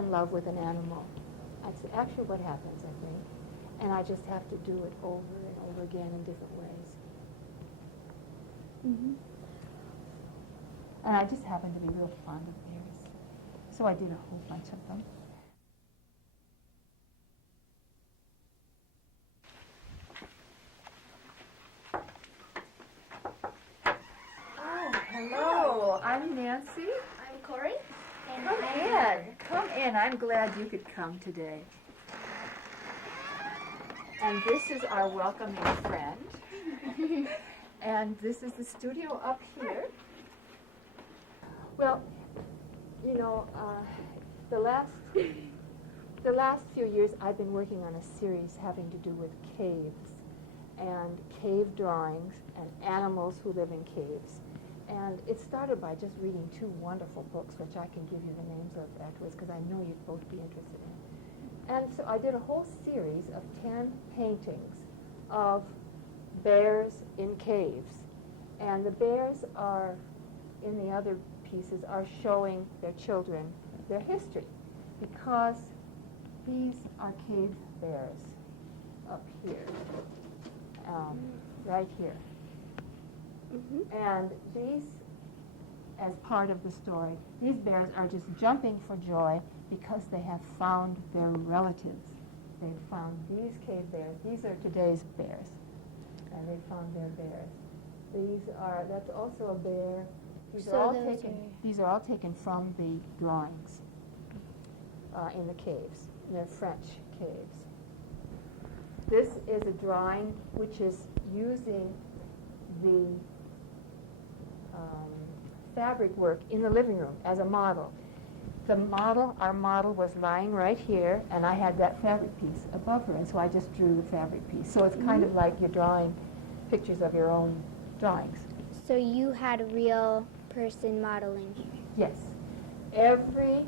in love with an animal. That's actually what happens, I think. And I just have to do it over and over again in different ways. Mm-hmm. And I just happen to be real fond of bears. So I did a whole bunch of them. Oh, hello. I'm Nancy. I'm Corey. And Come in. Come in. I'm glad you could come today. And this is our welcoming friend. And this is the studio up here. Well, you know, the last few years I've been working on a series having to do with caves and cave drawings and animals who live in caves. And it started by just reading two wonderful books, which I can give you the names of afterwards because I know you'd both be interested in. And so I did a whole series of 10 paintings of bears in caves. And the bears are, in the other pieces, are showing their children their history, because these are cave bears up here, right here. Mm-hmm. And these, as part of the story, these bears are just jumping for joy because they have found their relatives. They've found these cave bears. These are today's bears, and they found their bears. That's also a bear. These are all taken from the drawings in the caves. They're French caves. This is a drawing which is using the fabric work in the living room as a model. Our model was lying right here, and I had that fabric piece above her, and so I just drew the fabric piece. So it's kind of like you're drawing pictures of your own drawings. So you had a real person modeling? Yes. Every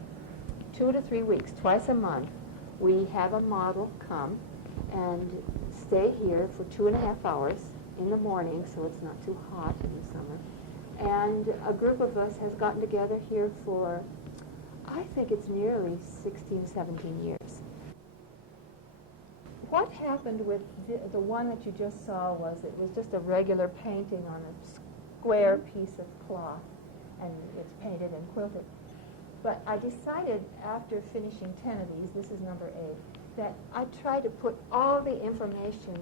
2 to 3 weeks, twice a month, we have a model come and stay here for 2.5 hours in the morning, so it's not too hot in the summer. And a group of us has gotten together here for, I think it's nearly 16, 17 years. What happened with the one that you just saw was it was just a regular painting on a square piece of cloth, and it's painted and quilted. But I decided after finishing 10 of these, this is number 8, that I tried to put all the information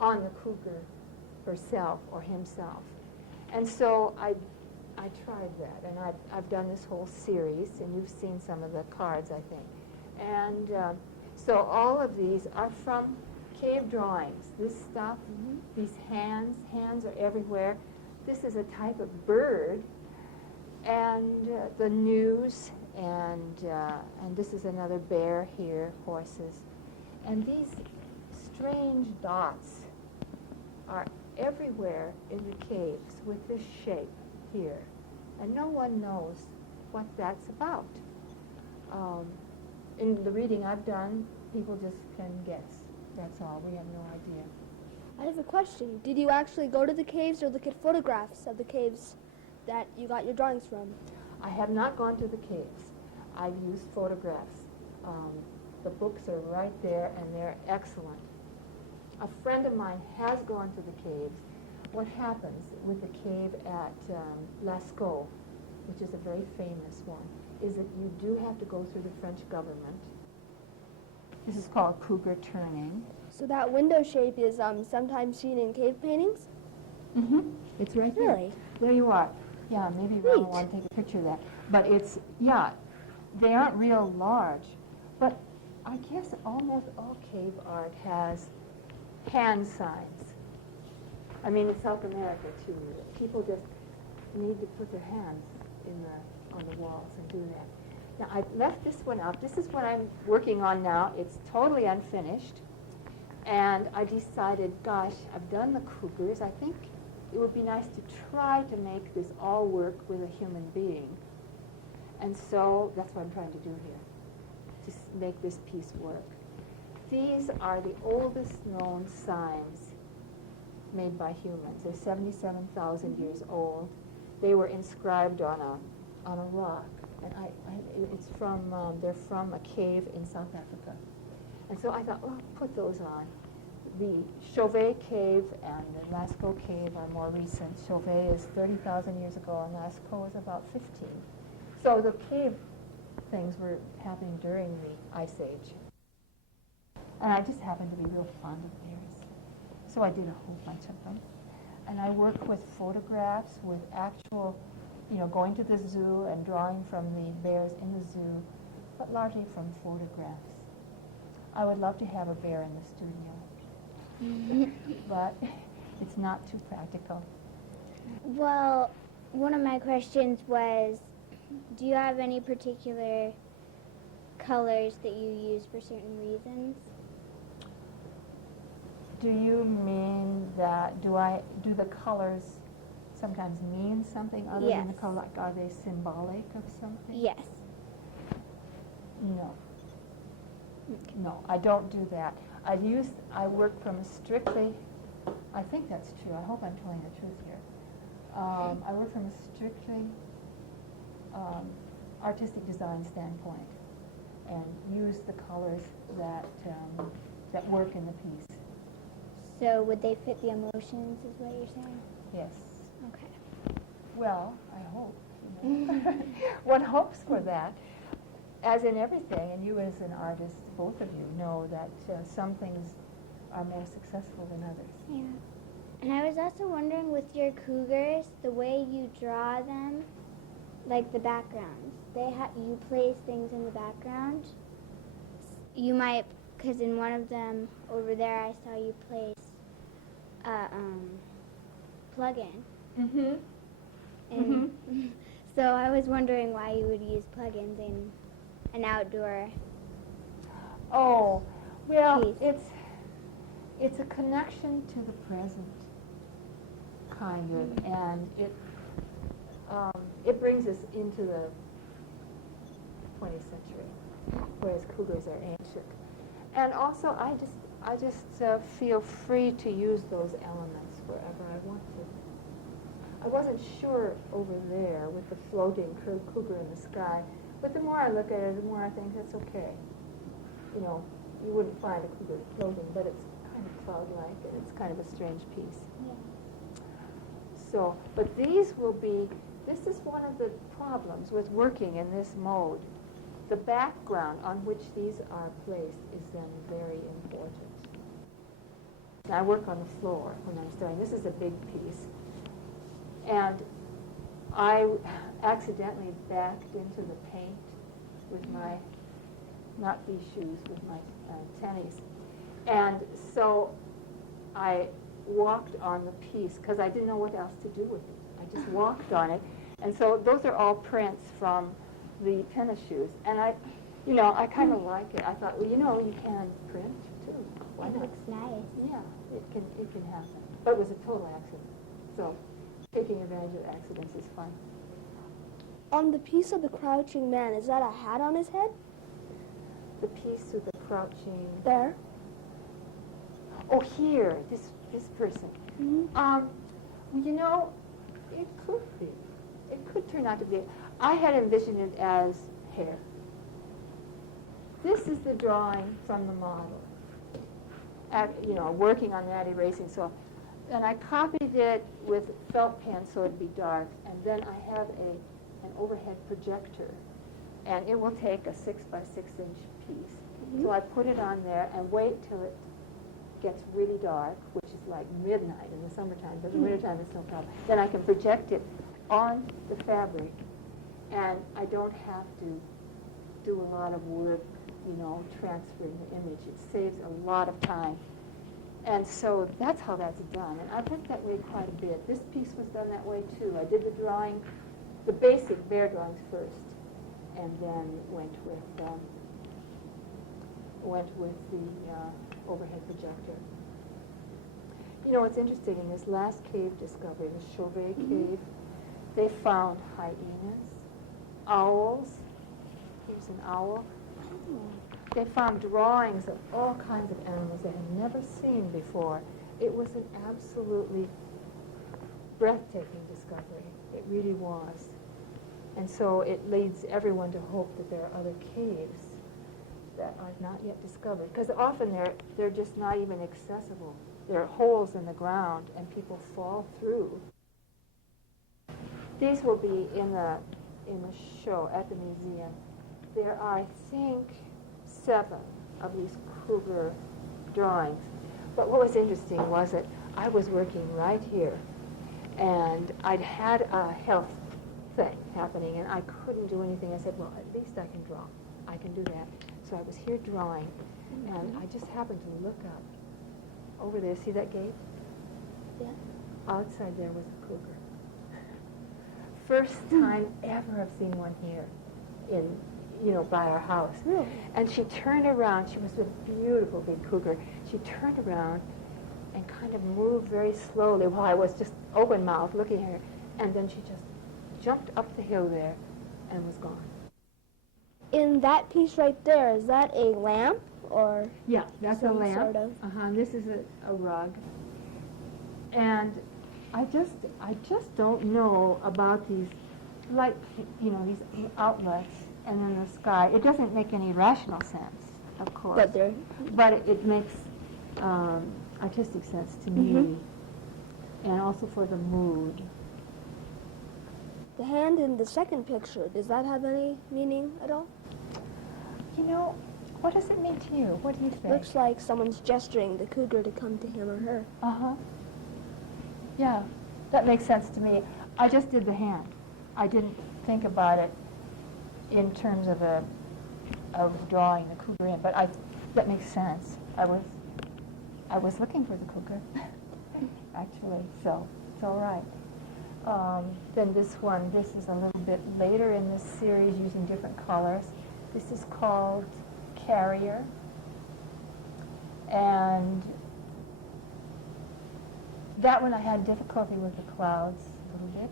on the cougar herself or himself. And so I tried that, and I've done this whole series, and you've seen some of the cards, I think. And so all of these are from cave drawings. This stuff, these hands are everywhere. This is a type of bird, and the news, and this is another bear here, horses. And these strange dots are everywhere in the caves with this shape here. And no one knows what that's about. In the reading I've done, people just can guess. That's all. We have no idea. I have a question. Did you actually go to the caves or look at photographs of the caves that you got your drawings from? I have not gone to the caves. I've used photographs. The books are right there, and they're excellent. A friend of mine has gone to the caves. What happens with the cave at Lascaux, which is a very famous one, is that you do have to go through the French government. This is called cougar turning. So that window shape is sometimes seen in cave paintings? Mm-hmm. It's right there. Really? There you are. Yeah, maybe we'll want to take a picture of that. But it's, yeah, they aren't real large. But I guess almost all cave art has hand signs. I mean, in South America, too. People just need to put their hands on the walls and do that. Now, I left this one up. This is what I'm working on now. It's totally unfinished. And I decided, gosh, I've done the cougars. I think it would be nice to try to make this all work with a human being. And so that's what I'm trying to do here, to make this piece work. These are the oldest known signs made by humans. They're 77,000 years old. They were inscribed on a rock it's from, they're from a cave in South Africa. And so I thought, well, I'll put those on. The Chauvet Cave and the Lascaux Cave are more recent. Chauvet is 30,000 years ago, and Lascaux is about 15. So the cave things were happening during the Ice Age. And I just happened to be real fond of bears. So I did a whole bunch of them. And I work with photographs, with actual, going to the zoo and drawing from the bears in the zoo, but largely from photographs. I would love to have a bear in the studio, but it's not too practical. Well, one of my questions was, do you have any particular colors that you use for certain reasons? Do you mean that, do the colors sometimes mean something other than the Yes. color? Like, are they symbolic of something? Yes. No. No, I don't do that. I work from a strictly, I think that's true, I hope I'm telling the truth here. I work from a strictly artistic design standpoint and use the colors that work in the piece. So would they fit the emotions, is what you're saying? Yes. Okay. Well, I hope. One hopes for that. As in everything, and you as an artist, both of you know that some things are more successful than others. Yeah. And I was also wondering with your cougars, the way you draw them, like the backgrounds, you place things in the background. You might, because in one of them over there, I saw you place a plug-in. Mm-hmm. And so I was wondering why you would use plug-ins in an outdoor. Oh, well, Piece. it's a connection to the present, kind of, and it brings us into the 20th century, whereas cougars are ancient. And also, I just feel free to use those elements wherever I want to. I wasn't sure over there with the floating cougar in the sky, but the more I look at it, the more I think that's okay. You wouldn't find a cougar floating, but it's kind of cloud-like, and it's kind of a strange piece. Yeah. So, but this is one of the problems with working in this mode. The background on which these are placed is then very important. Now, I work on the floor when I'm starting. This is a big piece. And I accidentally backed into the paint with my, not these shoes, with my tennies. And so I walked on the piece because I didn't know what else to do with it. I just walked on it. And so those are all prints from the tennis shoes. And I kind of like it. I thought, well, you can print too. Why It not? looks nice. Yeah, it can happen. But it was a total accident. So taking advantage of accidents is fun. On the piece of the crouching man, is that a hat on his head? The piece with the crouching. There. Oh, here, this person. Mm-hmm. It could be. It could turn out to be. I had envisioned it as hair. This is the drawing from the model. Working on that, erasing. So, and I copied it with felt pen so it'd be dark. And then I have an overhead projector, and it will take a 6 by 6 inch piece. Mm-hmm. So I put it on there and wait till it gets really dark, which is like midnight in the summertime, but in the wintertime it's no problem. Then I can project it on the fabric, and I don't have to do a lot of work, transferring the image. It saves a lot of time. And so that's how that's done. And I've worked that way quite a bit. This piece was done that way too. I did the drawing, the basic bear drawings first, and then went with the overhead projector. What's interesting, in this last cave discovery, the Chauvet Cave, they found hyenas, owls. Here's an owl. They found drawings of all kinds of animals they had never seen before. It was an absolutely breathtaking discovery. It really was. And so it leads everyone to hope that there are other caves that are not yet discovered. Because often they're just not even accessible. There are holes in the ground, and people fall through. These will be in the show at the museum. There are, I think, 7 of these Kruger drawings. But what was interesting was that I was working right here, and I'd had a health thing happening, and I couldn't do anything. I said, well, at least I can draw. I can do that. So I was here drawing, and I just happened to look up over there. See that gate? Yeah. Outside there was a cougar. First time ever I've seen one here by our house. Really? And she turned around. She was a beautiful big cougar. She turned around and kind of moved very slowly while I was just open-mouthed looking at her. And then she just jumped up the hill there and was gone. In that piece right there, is that a lamp or? Yeah, that's a some lamp. sort of. And this is a rug. And I just don't know about these light, these outlets and then the sky. It doesn't make any rational sense, of course. But it makes artistic sense to me, and also for the mood. The hand in the second picture, does that have any meaning at all? What does it mean to you? What do you think? Looks like someone's gesturing the cougar to come to him or her. Uh-huh. Yeah, that makes sense to me. I just did the hand. I didn't think about it in terms of drawing the cougar in, but that makes sense. I was looking for the cougar, actually, so it's all right. Then this is a little bit later in this series using different colors. This is called Carrier. And that one I had difficulty with the clouds a little bit.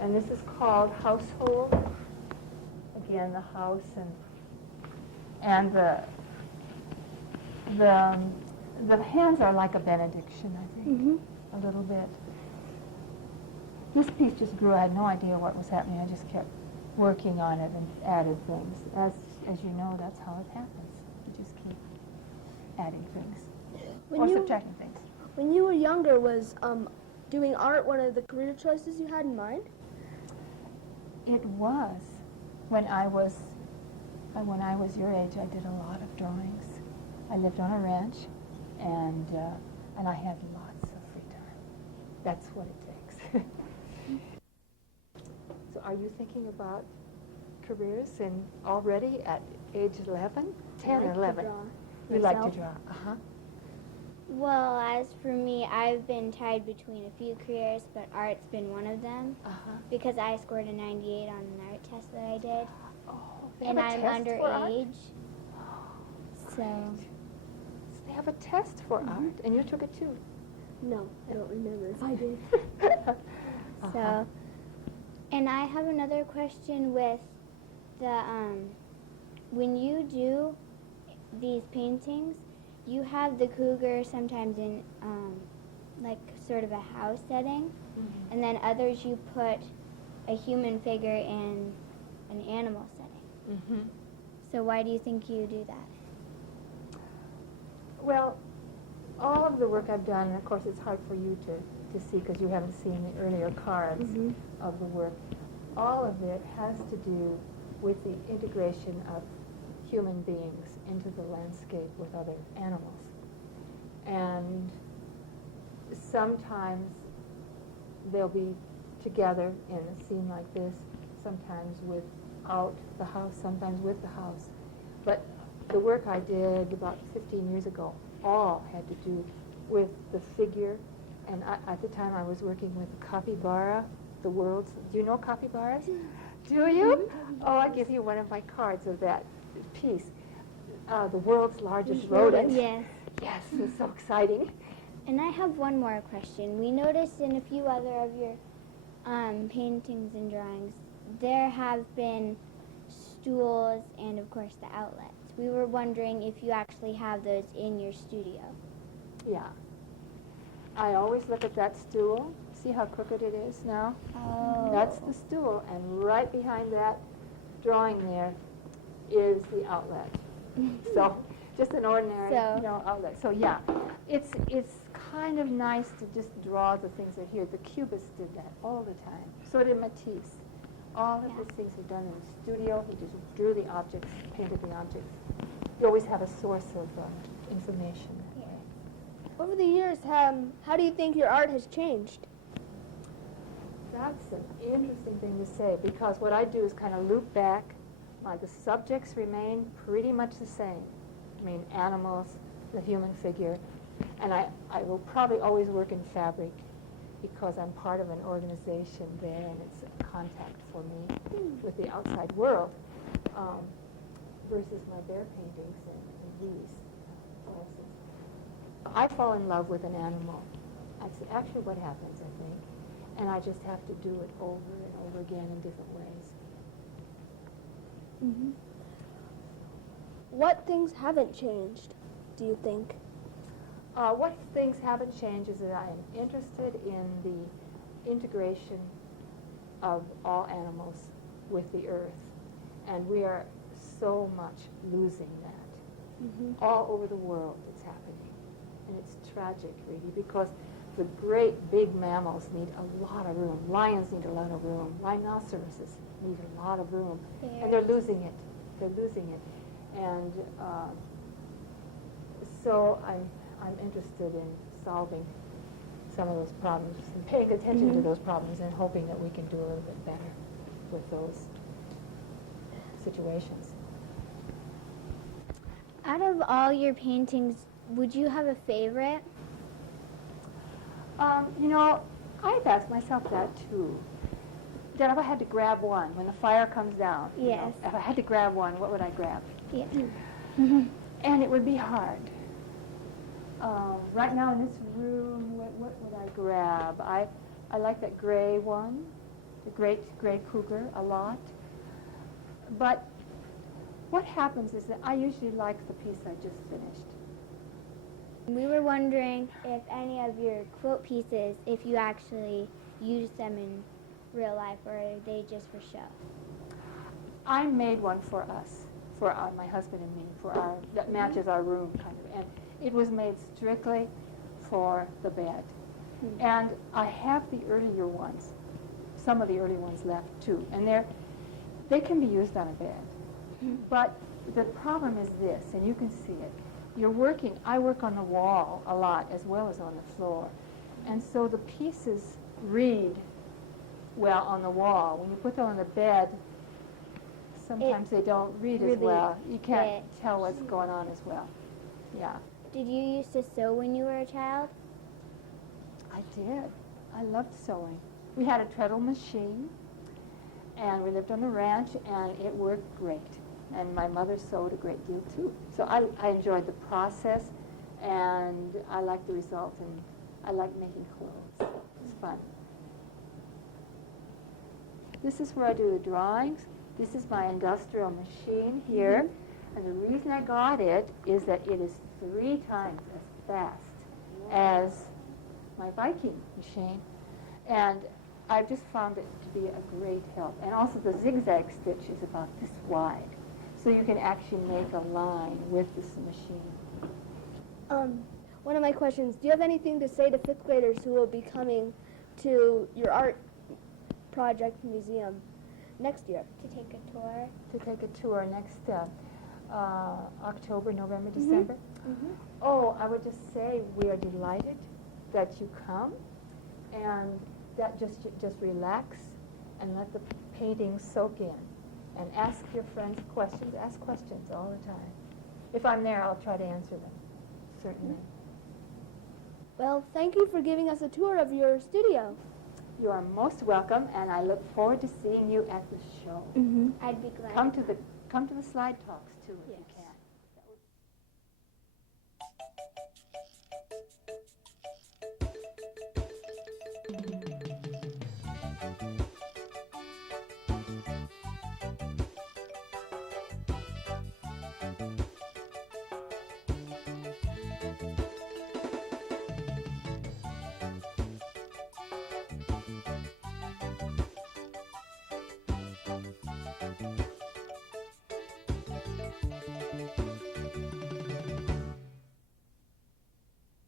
And this is called Household. Again, the house and the hands are like a benediction, I think, a little bit. This piece just grew. I had no idea what was happening. I just kept working on it and added things. As you know, that's how it happens. You just keep adding things or subtracting things. When you were younger, was doing art one of the career choices you had in mind? It was. When I was your age, I did a lot of drawings. I lived on a ranch, and I had lots of free time. That's what it takes. So are you thinking about careers and already at age 11? 10 or 11? You like to draw. Uh-huh. Well, as for me, I've been tied between a few careers, but art's been one of them because I scored a 98 on an art test that I did. Oh, And I'm underage. So they have a test for art, and you took it too. No, I don't remember if I did. So, and I have another question with the, when you do these paintings, you have the cougar sometimes in, like, sort of a house setting, and then others you put a human figure in an animal setting. So why do you think you do that? Well, all of the work I've done, and of course it's hard for you to see because you haven't seen the earlier cards of the work, all of it has to do with the integration of human beings into the landscape with other animals. And sometimes they'll be together in a scene like this, sometimes without the house, sometimes with the house. But the work I did about 15 years ago all had to do with the figure. And at the time I was working with a capybara, the world's, do you know capybaras? Do you? Oh, I'll give you one of my cards of that piece. The world's largest rodent. Yes. Yes, it's so exciting. And I have one more question. We noticed in a few other of your paintings and drawings, there have been stools and, of course, the outlets. We were wondering if you actually have those in your studio. Yeah. I always look at that stool. see how crooked it is now? Oh. That's the stool, and right behind that drawing there is the outlet. So just an ordinary outlet. So yeah, it's kind of nice to just draw the things that are here. The Cubists did that all the time. So did Matisse. All of his things are done in the studio. He just drew the objects, painted the objects. You always have a source of information that way. Over the years, how do you think your art has changed? That's an interesting thing to say, because what I do is kind of loop back. The subjects remain pretty much the same. I mean, animals, the human figure. And I will probably always work in fabric because I'm part of an organization there, and it's a contact for me with the outside world, versus my bear paintings and these, for instance. I fall in love with an animal. That's actually what happens, I think. And I just have to do it over and over again in different ways. Mm-hmm. What things haven't changed, do you think? What things haven't changed is that I am interested in the integration of all animals with the earth. And we are so much losing that. All over the world it's happening. And it's tragic, really, because the great big mammals need a lot of room. Lions need a lot of room. Rhinoceroses need a lot of room. And they're losing it. They're losing it. And so I'm interested in solving some of those problems and paying attention to those problems and hoping that we can do a little bit better with those situations. Out of all your paintings, would you have a favorite? You know, I've asked myself that too. That if I had to grab one, when the fire comes down, you know, if I had to grab one, what would I grab? Yeah. And it would be hard. Right now in this room, what would I grab? I like that gray one, the great gray cougar, a lot. But what happens is that I usually like the piece I just finished. We were wondering if any of your quilt pieces, if you actually use them in real life, or are they just for show? I made one for us, for my husband and me, that matches our room, kind of. And it was made strictly for the bed. And I have the earlier ones, some of the early ones left too. And they can be used on a bed. But the problem is this, and you can see it. I work on the wall a lot as well as on the floor. And so the pieces read well on the wall. When you put them on the bed, sometimes they don't read as well. You can't tell what's going on as well. Yeah. Did you used to sew when you were a child? I did. I loved sewing. We had a treadle machine, and we lived on the ranch, and it worked great. And my mother sewed a great deal too. So I enjoyed the process, and I liked the result, and I liked making clothes. It's fun. This is where I do the drawings. This is my industrial machine here. And the reason I got it is that it is 3 times as fast as my Viking machine. And I've just found it to be a great help. And also the zigzag stitch is about this wide. So you can actually make a line with this machine. One of my questions, do you have anything to say to 5th graders who will be coming to your art project museum next year? To take a tour? To take a tour next October, November, December. Oh, I would just say we are delighted that you come, and that just relax and let the painting soak in, and ask your friends questions. Ask questions all the time. If I'm there, I'll try to answer them, certainly. Well, thank you for giving us a tour of your studio. You are most welcome, and I look forward to seeing you at the show. I'd be glad. Come to the slide talks too, if you can.